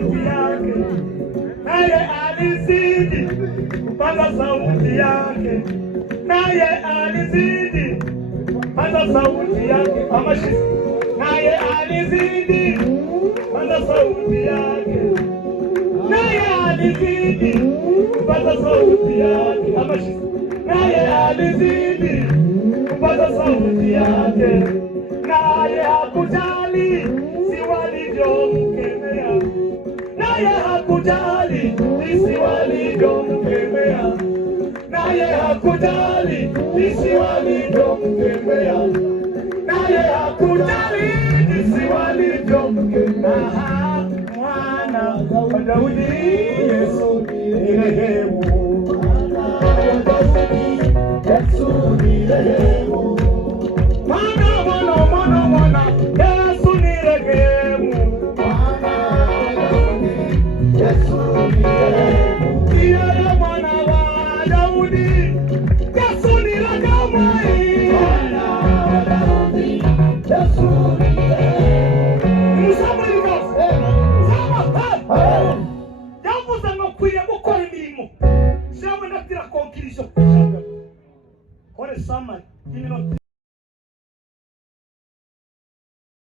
sauti yake, naye alizidi kupaza sauti yake, naye alizidi kupaza sauti yake, amashi, naye alizidi kupaza sauti yake, naye alizidi kupaza sauti yake, amashi, naye alizidi kupaza sauti yake, naye hakujali si walivyomkemea, naye hakujali si walivyomkemea, naye hakujali si walivyomkemea, naye hakujali si walivyomkemea. Mwana wa Daudi, Yesu ni rehemu, Yesu ni rehemu, mwana Yesu ni rehemu, Yesu ni rehemu, yeye mwana wa Daudi, Yesu ni rehemu, mwana wa Daudi, Yesu ni rehemu. Yavuze ngo kwiriye gukora imirimo, jewe ndagira conclusion. Kore samari